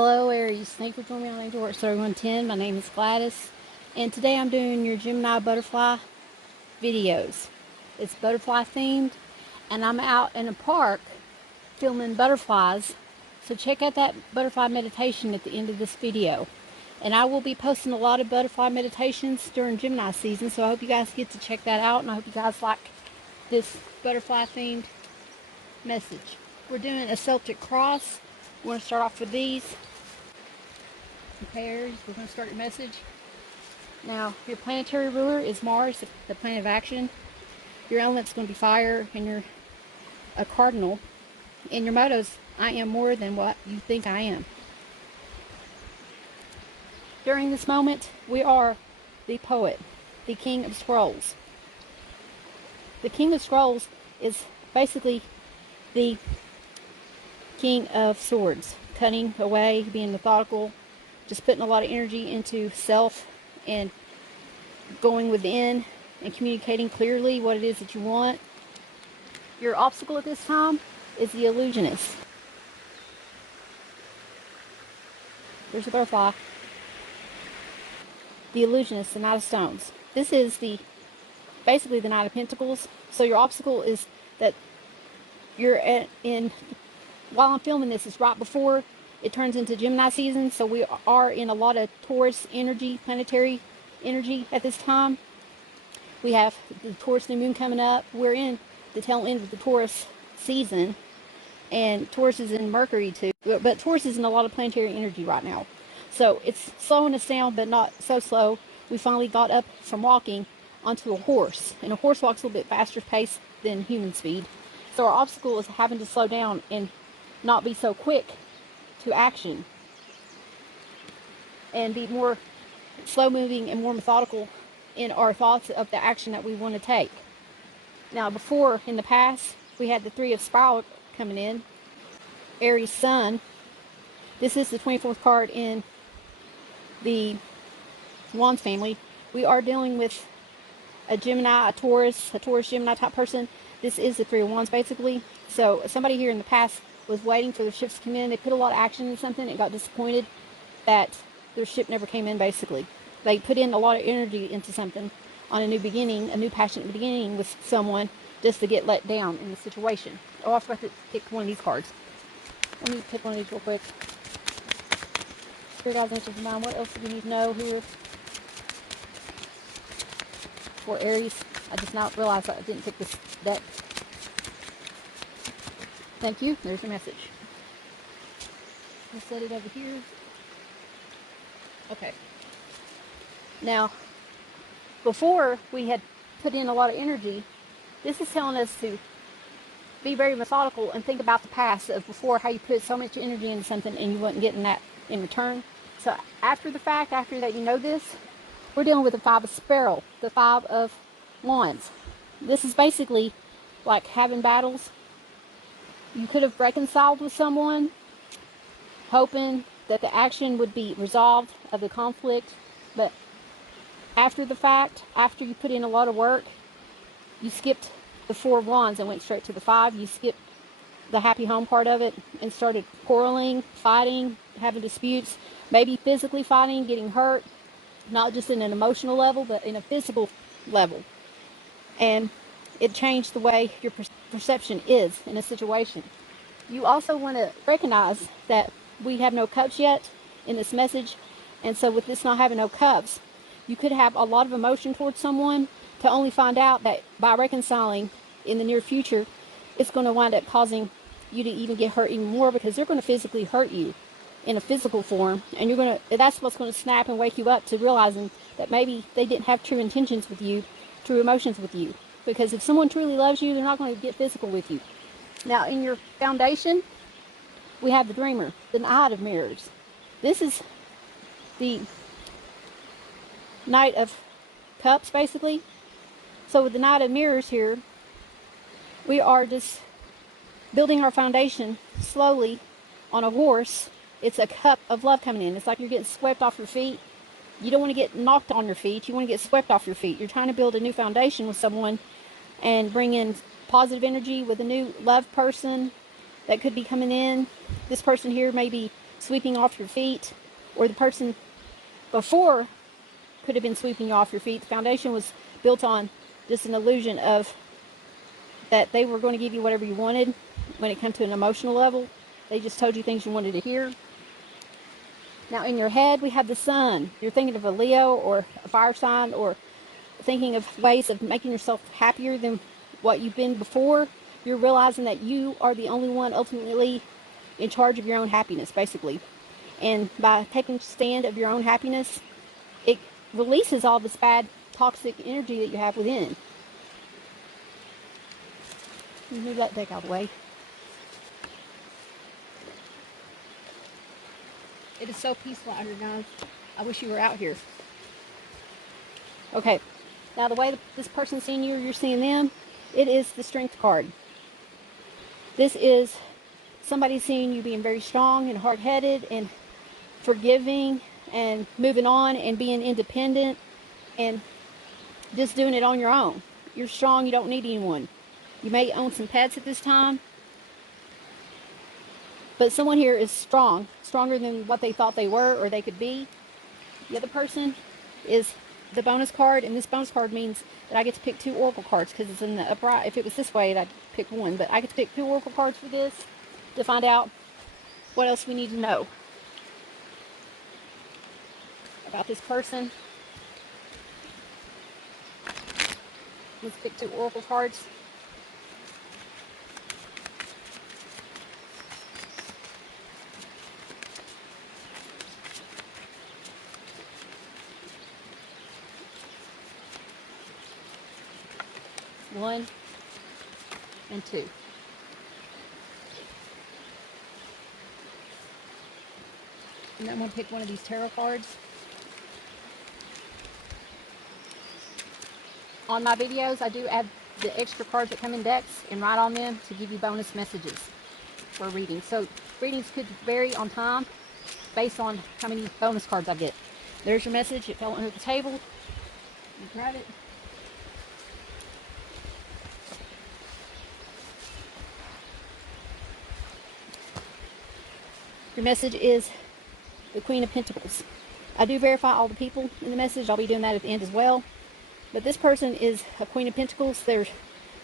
Hello Aries, thank you for joining me on AGM My name is Gladys, and today I'm doing your Gemini butterfly videos. It's butterfly themed, and I'm out in a park filming butterflies, so check out that butterfly meditation at the end of this video. And I will be posting a lot of butterfly meditations during Gemini season, so I hope you guys get to check that out, and I hope you guys like this butterfly themed message. We're doing a Celtic cross. We're going to start off with these pairs. We're going to start your message. Now, your planetary ruler is Mars, the planet of action. Your element's going to be fire, and you're a cardinal. And your motto's, I am more than what you think I am. During this moment, we are the poet, the King of Scrolls. The King of Scrolls is basically the King of Swords, cutting away, being methodical, just putting a lot of energy into self and going within and communicating clearly what it is that you want. Your obstacle at this time is the illusionist. There's a butterfly. The illusionist, the Knight of Stones. This is basically the Knight of Pentacles. So your obstacle is that you're while I'm filming this, it's right before it turns into Gemini season, so we are in a lot of Taurus energy, planetary energy at this time. We have the Taurus new moon coming up. We're in the tail end of the Taurus season, and Taurus is in Mercury too, but Taurus is in a lot of planetary energy right now. So it's slowing us down, but not so slow. We finally got up from walking onto a horse, and a horse walks a little bit faster pace than human speed. So our obstacle is having to slow down and not be so quick to action, and be more slow moving and more methodical in our thoughts of the action that we want to take. Now, before, in the past, we had the Three of Spiral coming in, Aries Sun. This is the 24th card in the Wands family. We are dealing with a Gemini, a Taurus Gemini type person. This is the Three of Wands basically. So somebody here in the past was waiting for their ships to come in. They put a lot of action in something and got disappointed that their ship never came in basically. They put in a lot of energy into something on a new beginning, a new passionate beginning with someone, just to get let down in the situation. Oh, I forgot to pick one of these cards. Let me pick one of these real quick. Spirit guides, answers of mine. What else do we need to know here for Aries? I just now realized I didn't pick this deck. Thank you. There's your message. I'll set it over here. Okay. Now, before we had put in a lot of energy, this is telling us to be very methodical and think about the past of before, how you put so much energy into something and you wasn't getting that in return. So after the fact, after that you know this, we're dealing with the Five of Spiral, the Five of Wands. This is basically like having battles. You could have reconciled with someone, hoping that the action would be resolved of the conflict, but after the fact, after you put in a lot of work, you skipped the Four of Wands and went straight to the Five. You skipped the happy home part of it and started quarreling, fighting, having disputes, maybe physically fighting, getting hurt, not just in an emotional level, but in a physical level. And it changed the way your perception is in a situation. You also want to recognize that we have no cups yet in this message, and so with this not having no cups, you could have a lot of emotion towards someone to only find out that by reconciling in the near future, it's going to wind up causing you to even get hurt even more, because they're going to physically hurt you in a physical form, and that's what's going to snap and wake you up to realizing that maybe they didn't have true intentions with you, true emotions with you. Because if someone truly loves you, they're not going to get physical with you. Now, in your foundation, we have the Dreamer, the Knight of Mirrors. This is the Knight of Cups, basically. So with the Knight of Mirrors here, we are just building our foundation slowly on a horse. It's a cup of love coming in. It's like you're getting swept off your feet. You don't want to get knocked on your feet. You want to get swept off your feet. You're trying to build a new foundation with someone and bring in positive energy with a new love person that could be coming in. This person here may be sweeping off your feet, or the person before could have been sweeping you off your feet. The foundation was built on just an illusion of that they were going to give you whatever you wanted when it comes to an emotional level. They just told you things you wanted to hear. Now in your head, we have the sun. You're thinking of a Leo or a fire sign, or thinking of ways of making yourself happier than what you've been before. You're realizing that you are the only one ultimately in charge of your own happiness, basically. And by taking stand of your own happiness, it releases all this bad, toxic energy that you have within. Move that deck out of the way. It is so peaceful out here, guys. I wish you were out here. Okay, now the way this person's seeing you, or you're seeing them, it is the Strength card. This is somebody seeing you being very strong and hard-headed and forgiving and moving on and being independent and just doing it on your own. You're strong, you don't need anyone. You may own some pets at this time, but someone here is strong, stronger than what they thought they were or they could be. The other person is the bonus card, and this bonus card means that I get to pick 2 oracle cards because it's in the upright. If it was this way, I'd pick 1, but I get to pick 2 oracle cards for this to find out what else we need to know about this person. Let's pick 2 oracle cards. One and 2. And I'm going to pick one of these tarot cards. On my videos, I do add the extra cards that come in decks and write on them to give you bonus messages for reading. So readings could vary on time based on how many bonus cards I get. There's your message. It fell under the table. You grab it. Your message is the Queen of Pentacles. I do verify all the people in the message. I'll be doing that at the end as well. But this person is a Queen of Pentacles. They're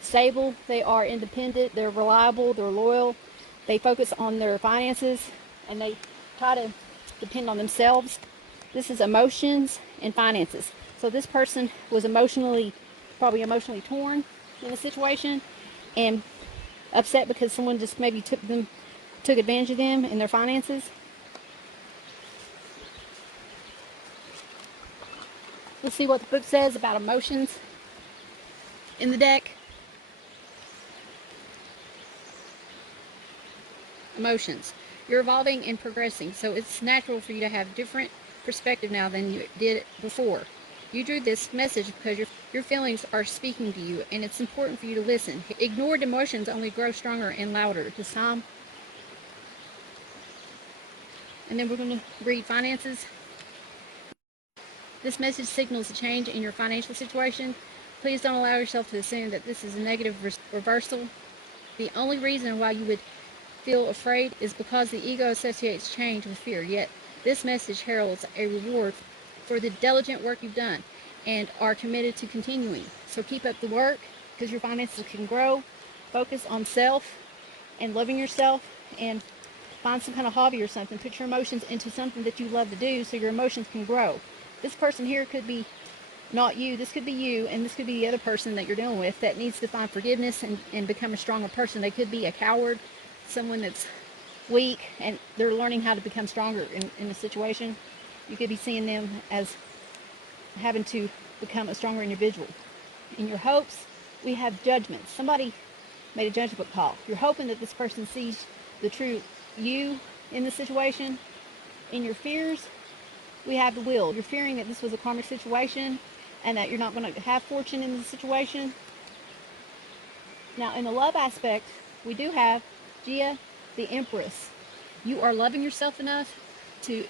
stable, they are independent, they're reliable, they're loyal, they focus on their finances, and they try to depend on themselves. This is emotions and finances. So this person was probably emotionally torn in a situation and upset because someone just maybe took advantage of them in their finances. Let's see what the book says about emotions in the deck. Emotions. You're evolving and progressing, so it's natural for you to have different perspective now than you did before. You drew this message because your feelings are speaking to you, and it's important for you to listen. Ignored emotions only grow stronger and louder this time. And then we're going to read finances. This message signals a change in your financial situation. Please don't allow yourself to assume that this is a negative reversal. The only reason why you would feel afraid is because the ego associates change with fear. Yet this message heralds a reward for the diligent work you've done and are committed to continuing. So keep up the work because your finances can grow. Focus on self and loving yourself, and find some kind of hobby or something. Put your emotions into something that you love to do so your emotions can grow. This person here could be not you. This could be you, and this could be the other person that you're dealing with that needs to find forgiveness and become a stronger person. They could be a coward, someone that's weak, and they're learning how to become stronger in a situation. You could be seeing them as having to become a stronger individual. In your hopes, we have judgment. Somebody made a judgment call. You're hoping that this person sees the true you in the situation. In your fears, we have the will. You're fearing that this was a karmic situation and that you're not going to have fortune in the situation. Now, in the love aspect, we do have Gia, the Empress. You are loving yourself enough to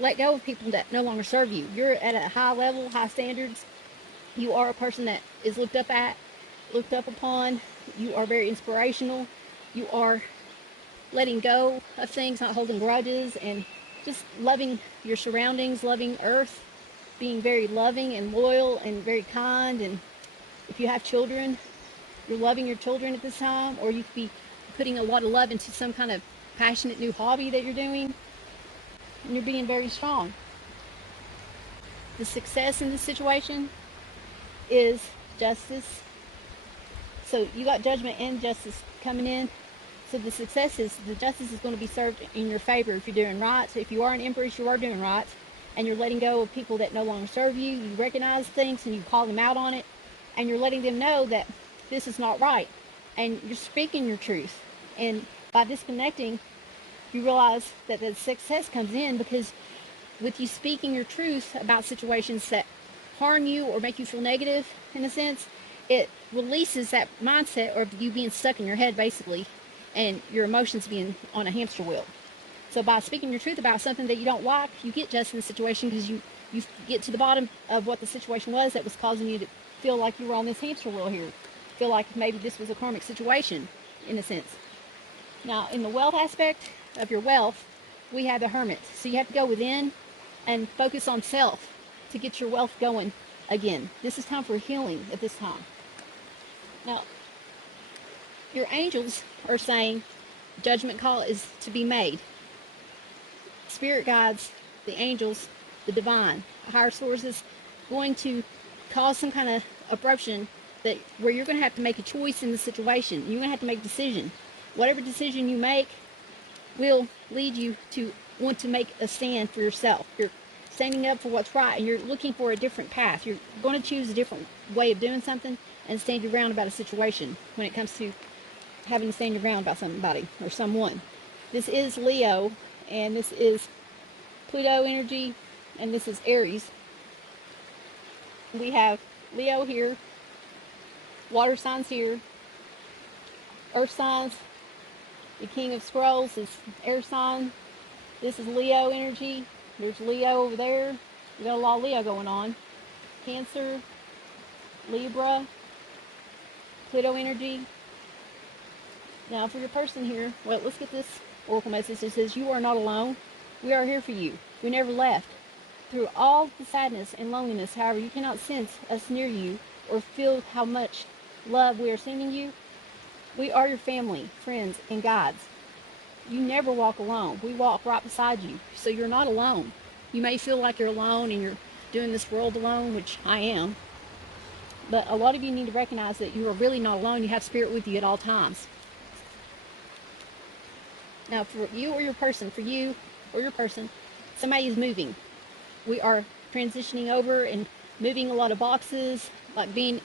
let go of people that no longer serve you. You're at a high level, high standards. You are a person that is looked up upon. You are very inspirational. You are letting go of things, not holding grudges, and just loving your surroundings, loving Earth, being very loving and loyal and very kind. And if you have children, you're loving your children at this time, or you could be putting a lot of love into some kind of passionate new hobby that you're doing, and you're being very strong. The success in this situation is justice. So you got judgment and justice coming in. So the success is, the justice is going to be served in your favor if you're doing right. So if you are an empress, you are doing right, and you're letting go of people that no longer serve you. You recognize things and you call them out on it, and you're letting them know that this is not right, and you're speaking your truth. And by disconnecting, you realize that the success comes in because with you speaking your truth about situations that harm you or make you feel negative, in a sense, it releases that mindset of you being stuck in your head, basically, and your emotions being on a hamster wheel. So by speaking your truth about something that you don't like, you get just in the situation because you get to the bottom of what the situation was that was causing you to feel like you were on this hamster wheel here. Feel like maybe this was a karmic situation, in a sense. Now, in the wealth aspect of your wealth, we have the Hermit. So you have to go within and focus on self to get your wealth going again. This is time for healing at this time. Now, your angels are saying judgment call is to be made. Spirit guides, the angels, the divine, higher sources, going to cause some kind of abruption that where you're going to have to make a choice in the situation. You're going to have to make a decision. Whatever decision you make will lead you to want to make a stand for yourself. You're standing up for what's right, and you're looking for a different path. You're going to choose a different way of doing something and stand your ground about a situation when it comes to having to stand your ground about somebody or someone. This is Leo, and this is Pluto energy, and this is Aries. We have Leo here, water signs here, earth signs. The King of Scrolls is air sign. This is Leo energy. There's Leo over there. We got a lot of Leo going on. Cancer, Libra, Pluto energy. Now for your person here, well, let's get this oracle message. It says, you are not alone. We are here for you. We never left. Through all the sadness and loneliness, however, you cannot sense us near you or feel how much love we are sending you. We are your family, friends, and guides. You never walk alone. We walk right beside you, so you're not alone. You may feel like you're alone and you're doing this world alone, which I am. But a lot of you need to recognize that you are really not alone. You have spirit with you at all times. Now, for you or your person, somebody is moving. We are transitioning over and moving a lot of boxes, like being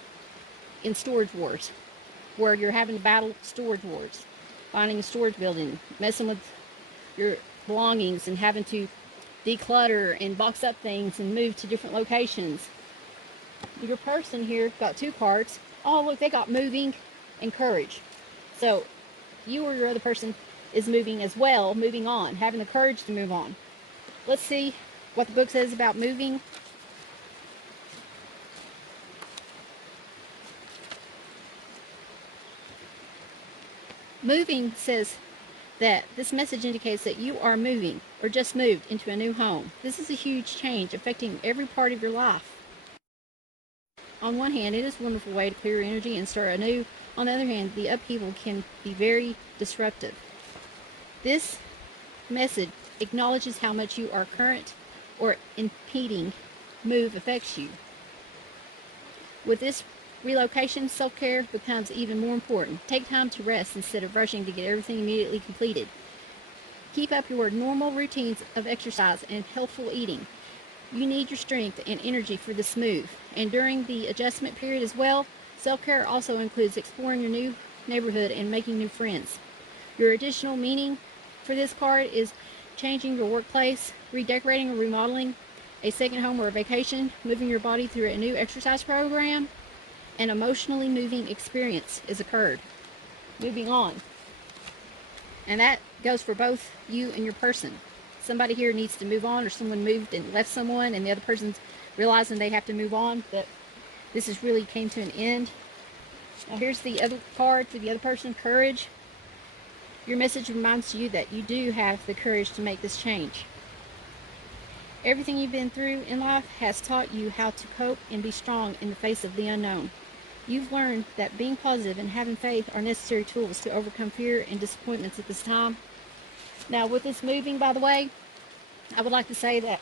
in storage wars, where you're having to battle storage wars, finding a storage building, messing with your belongings and having to declutter and box up things and move to different locations. Your person here got two cards. Oh, look, they got moving and courage. So you or your other person is moving as well, moving on, having the courage to move on. Let's see what the book says about moving. Moving says that this message indicates that you are moving or just moved into a new home. This is a huge change affecting every part of your life. On one hand, it is a wonderful way to clear your energy and start anew. On the other hand, the upheaval can be very disruptive. This message acknowledges how much you are current or impeding move affects you. With this relocation, self-care becomes even more important. Take time to rest instead of rushing to get everything immediately completed. Keep up your normal routines of exercise and healthful eating. You need your strength and energy for this move. And during the adjustment period as well, self-care also includes exploring your new neighborhood and making new friends. Your additional meaning for this card is changing your workplace, redecorating or remodeling, a second home or a vacation, moving your body through a new exercise program. An emotionally moving experience is occurred. Moving on. And that goes for both you and your person. Somebody here needs to move on, or someone moved and left someone, and the other person's realizing they have to move on, that this is really came to an end. Now here's the other card for the other person, courage. Your message reminds you that you do have the courage to make this change. Everything you've been through in life has taught you how to cope and be strong in the face of the unknown. You've learned that being positive and having faith are necessary tools to overcome fear and disappointments at this time. Now, with this moving, by the way, I would like to say that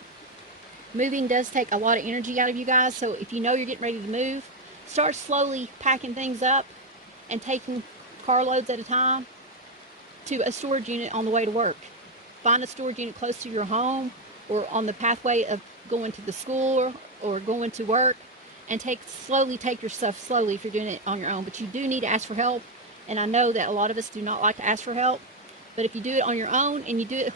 moving does take a lot of energy out of you guys. So if you know you're getting ready to move, start slowly packing things up and taking carloads at a time to a storage unit on the way to work. Find a storage unit close to your home or on the pathway of going to the school or going to work, and slowly take your stuff slowly if you're doing it on your own. But you do need to ask for help, and I know that a lot of us do not like to ask for help. But if you do it on your own and you do it,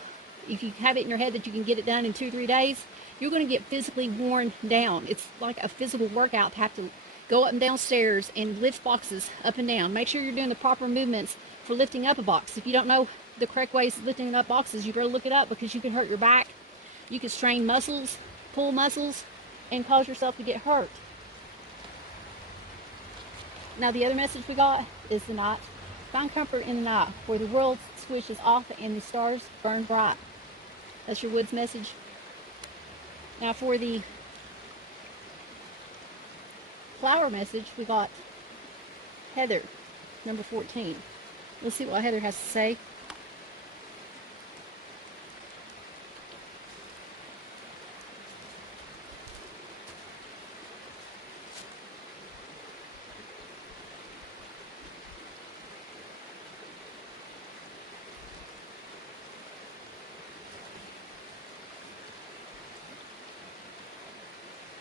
if you have it in your head that you can get it done in 2 or 3 days, you're going to get physically worn down. It's like a physical workout to have to go up and down stairs and lift boxes up and down. Make sure you're doing the proper movements for lifting up a box. If you don't know the correct ways of lifting up boxes, you better look it up, because you can hurt your back. You can strain muscles, pull muscles, and cause yourself to get hurt. Now, the other message we got is the night. Find comfort in the night, where the world switches off and the stars burn bright. That's your Woods message. Now, for the flower message, we got Heather, number 14. Let's see what Heather has to say.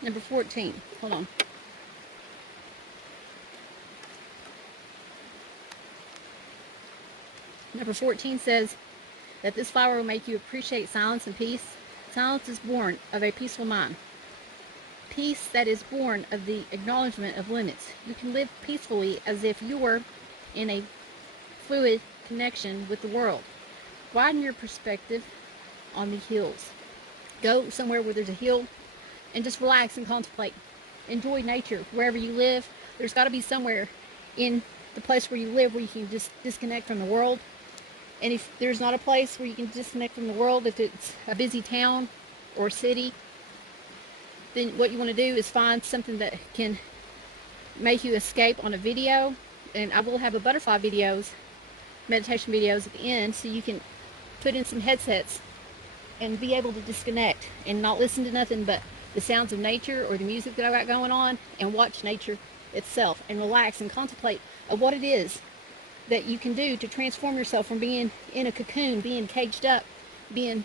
Number 14. Hold on. Number 14 says that this flower will make you appreciate silence and peace. Silence is born of a peaceful mind. Peace that is born of the acknowledgement of limits. You can live peacefully as if you were in a fluid connection with the world. Widen your perspective on the hills. Go somewhere where there's a hill and just relax and contemplate. Enjoy nature wherever you live. There's got to be somewhere in the place where you live where you can just disconnect from the world. And if there's not a place where you can disconnect from the world, if it's a busy town or city, then what you want to do is find something that can make you escape on a video. And I will have a butterfly videos, meditation videos at the end, so you can put in some headsets and be able to disconnect and not listen to nothing but the sounds of nature or the music that I got going on, and watch nature itself and relax and contemplate of what it is that you can do to transform yourself from being in a cocoon, being caged up, being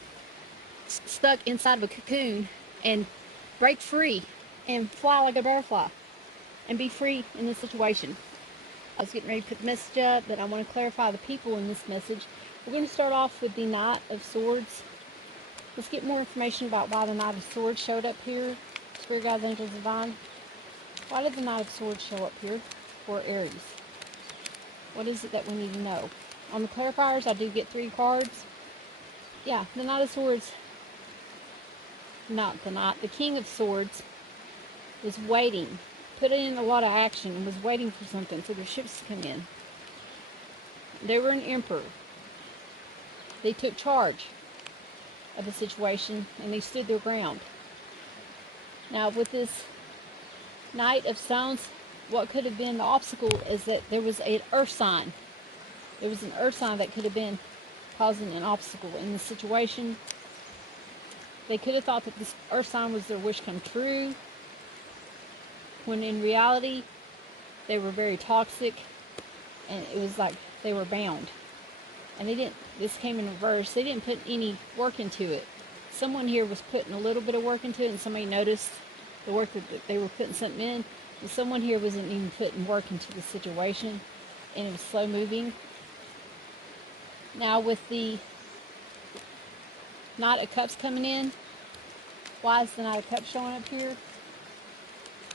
stuck inside of a cocoon, and break free and fly like a butterfly and be free in this situation. I was getting ready to put the message up, but I want to clarify the people in this message. We're going to start off with the Knight of Swords. Let's get more information about why the Knight of Swords showed up here. Spirit Guides, Angels, Divine. Why did the Knight of Swords show up here for Aries? What is it that we need to know? On the clarifiers, I do get 3 cards. Yeah, the Knight of Swords, not the Knight, the King of Swords was waiting, put in a lot of action, and was waiting for something for their ships to come in. They were an emperor. They took charge of the situation, and they stood their ground. Now, with this Knight of Stones, what could have been the obstacle is that there was an earth sign. There was an earth sign that could have been causing an obstacle in the situation. They could have thought that this earth sign was their wish come true, when in reality they were very toxic, and it was like they were bound. And they didn't, this came in reverse, they didn't put any work into it. Someone here was putting a little bit of work into it, and somebody noticed the work that they were putting something in. And someone here wasn't even putting work into the situation, and it was slow moving. Now with the Knight of Cups coming in, why is the Knight of Cups showing up here?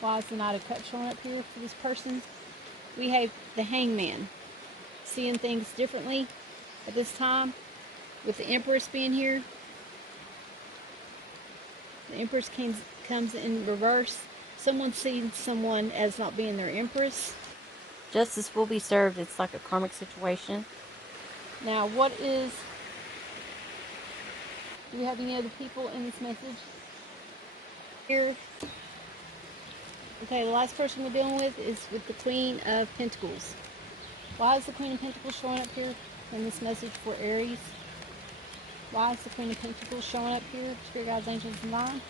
Why is the Knight of Cups showing up here for this person? We have the Hangman, seeing things differently at this time, with the Empress being here. The Empress comes in reverse. Someone sees someone as not being their Empress. Justice will be served. It's like a karmic situation. Now, do we have any other people in this message? Here. Okay, the last person we're dealing with is with the Queen of Pentacles. Why is the Queen of Pentacles showing up here in this message for Aries? Why is the Queen of Pentacles showing up here? Spirit guides, angels, and divine.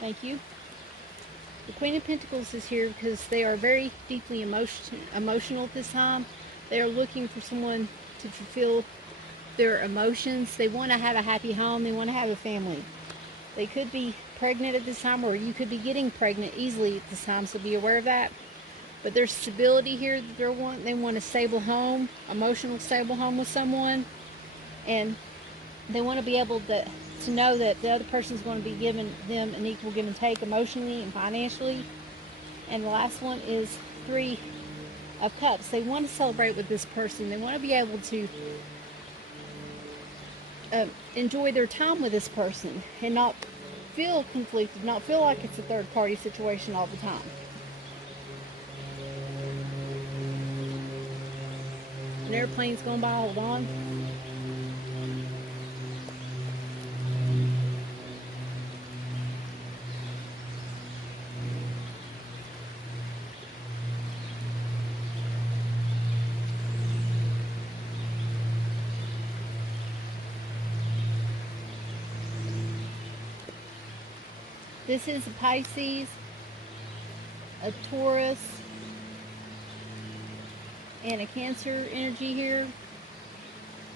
Thank you. The Queen of Pentacles is here because they are very deeply emotional at this time. They are looking for someone to fulfill their emotions. They want to have a happy home. They want to have a family. They could be pregnant at this time, or you could be getting pregnant easily at this time, so be aware of that. But there's stability here that they want a stable home, emotional stable home with someone, and they want to be able to know that the other person is going to be giving them an equal give and take emotionally and financially. And the last one is Three of Cups. They want to celebrate with this person. They want to be able to enjoy their time with this person and not feel conflicted, not feel like it's a third party situation all the time. An airplane's going by, hold on. This is a Pisces, a Taurus, and a Cancer energy here.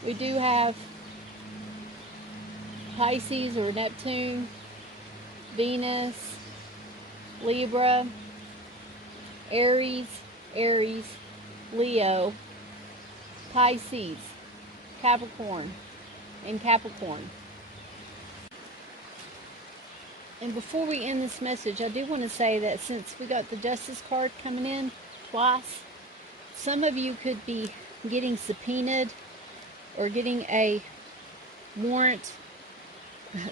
We do have Pisces or Neptune, Venus, Libra, Aries, Leo, Pisces, Capricorn, and Capricorn. And before we end this message, I do want to say that since we got the Justice card coming in twice, some of you could be getting subpoenaed or getting a warrant,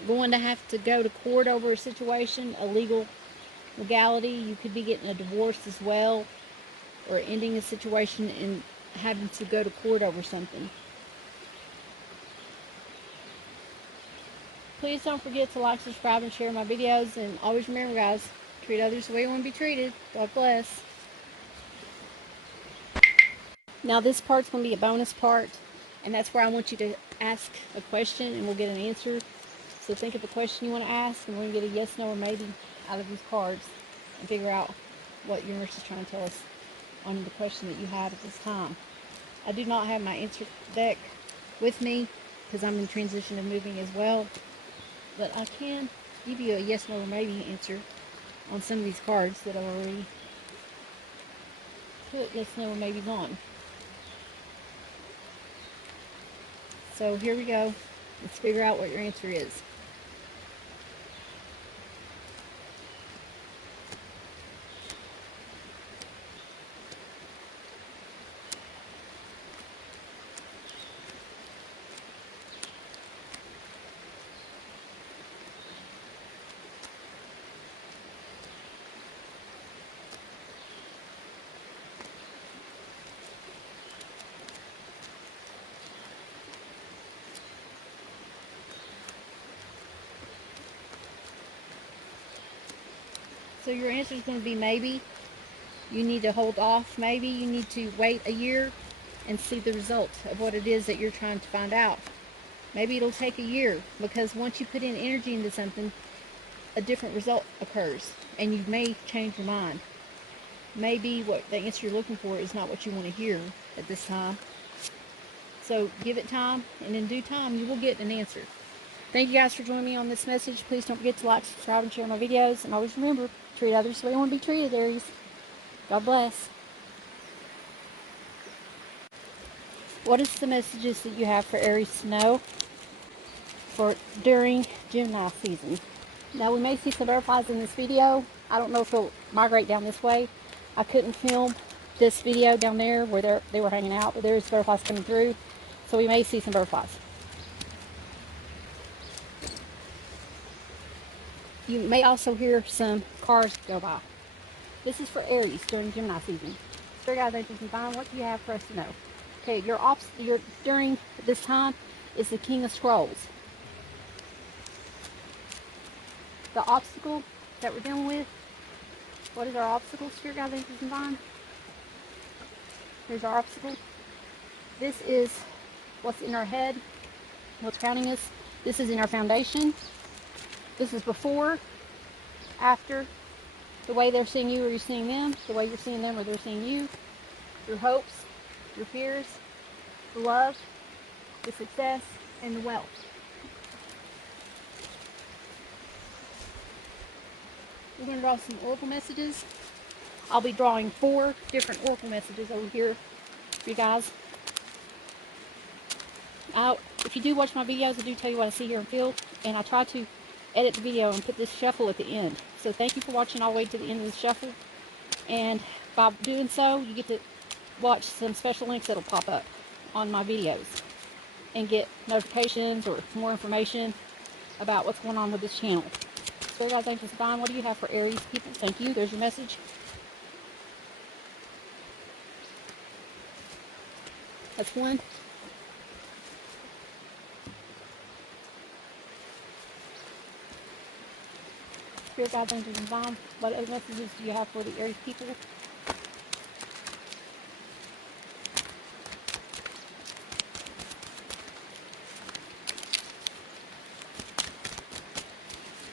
going to have to go to court over a situation, a legality. You could be getting a divorce as well, or ending a situation and having to go to court over something. Please don't forget to like, subscribe, and share my videos. And always remember, guys, treat others the way you want to be treated. God bless. Now this part's going to be a bonus part, and that's where I want you to ask a question and we'll get an answer. So think of a question you want to ask, and we're going to get a yes, no, or maybe out of these cards and figure out what your universe is trying to tell us on the question that you have at this time. I do not have my answer deck with me because I'm in transition of moving as well, but I can give you a yes, no, or maybe answer on some of these cards that I've already put yes, no, or maybes on. So here we go. Let's figure out what your answer is. So your answer is going to be maybe. You need to hold off. Maybe you need to wait a year and see the result of what it is that you're trying to find out. Maybe it'll take a year, because once you put in energy into something, a different result occurs and you may change your mind. Maybe what the answer you're looking for is not what you want to hear at this time. So give it time, and in due time you will get an answer. Thank you guys for joining me on this message. Please don't forget to like, subscribe, and share my videos. And always remember, treat others the way you want to be treated, Aries. God bless. What is the messages that you have for Aries to know during Gemini season? Now, we may see some butterflies in this video. I don't know if they'll migrate down this way. I couldn't film this video down there where they were hanging out, but there's butterflies coming through. So we may see some butterflies. You may also hear some cars go by. This is for Aries during Gemini season. Spirit guides, angels, and divine, what do you have for us to know? Okay, your during this time is the King of Scrolls. The obstacle that we're dealing with, what is our obstacle, Spirit guides, angels, and divine? Here's our obstacle. This is what's in our head, what's crowning us. This is in our foundation. This is before, after, the way they're seeing you or you're seeing them, the way you're seeing them or they're seeing you, your hopes, your fears, the love, the success, and the wealth. We're going to draw some oracle messages. I'll be drawing 4 different oracle messages over here for you guys. If you do watch my videos, I do tell you what I see, hear, and feel, and I try to edit the video and put this shuffle at the end. So thank you for watching all the way to the end of the shuffle, and by doing so, you get to watch some special links that'll pop up on my videos and get notifications or more information about what's going on with this channel. Spirit guides, angels, divine, what do you have for Aries people? Thank you. There's your message. That's 1. Spirit guides, angels, and divine, what other messages do you have for the Aries people?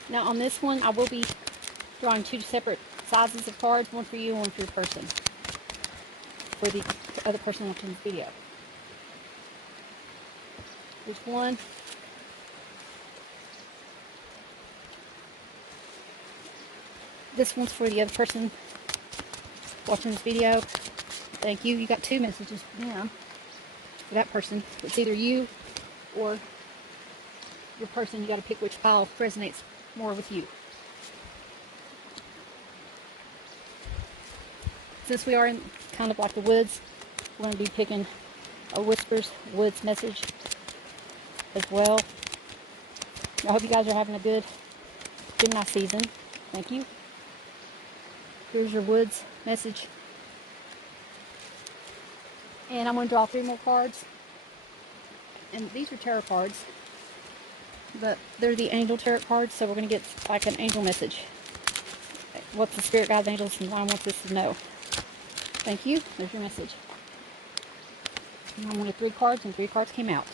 Now on this one, I will be drawing 2 separate sizes of cards, one for you and one for your person, for the other person watching this video. There's 1. This one's for the other person watching this video. Thank you. You got 2 messages for them, for that person. It's either you or your person. You got to pick which pile resonates more with you. Since we are in kind of like the woods, we're going to be picking a Whispers Woods message as well. I hope you guys are having a good Gemini season. Thank you. Here's your Woods message. And I'm going to draw 3 more cards. And these are tarot cards, but they're the angel tarot cards, so we're going to get like an angel message. What's the Spirit guides, angels, and divine wants us to know? Thank you. There's your message. And I wanted 3 cards, and 3 cards came out.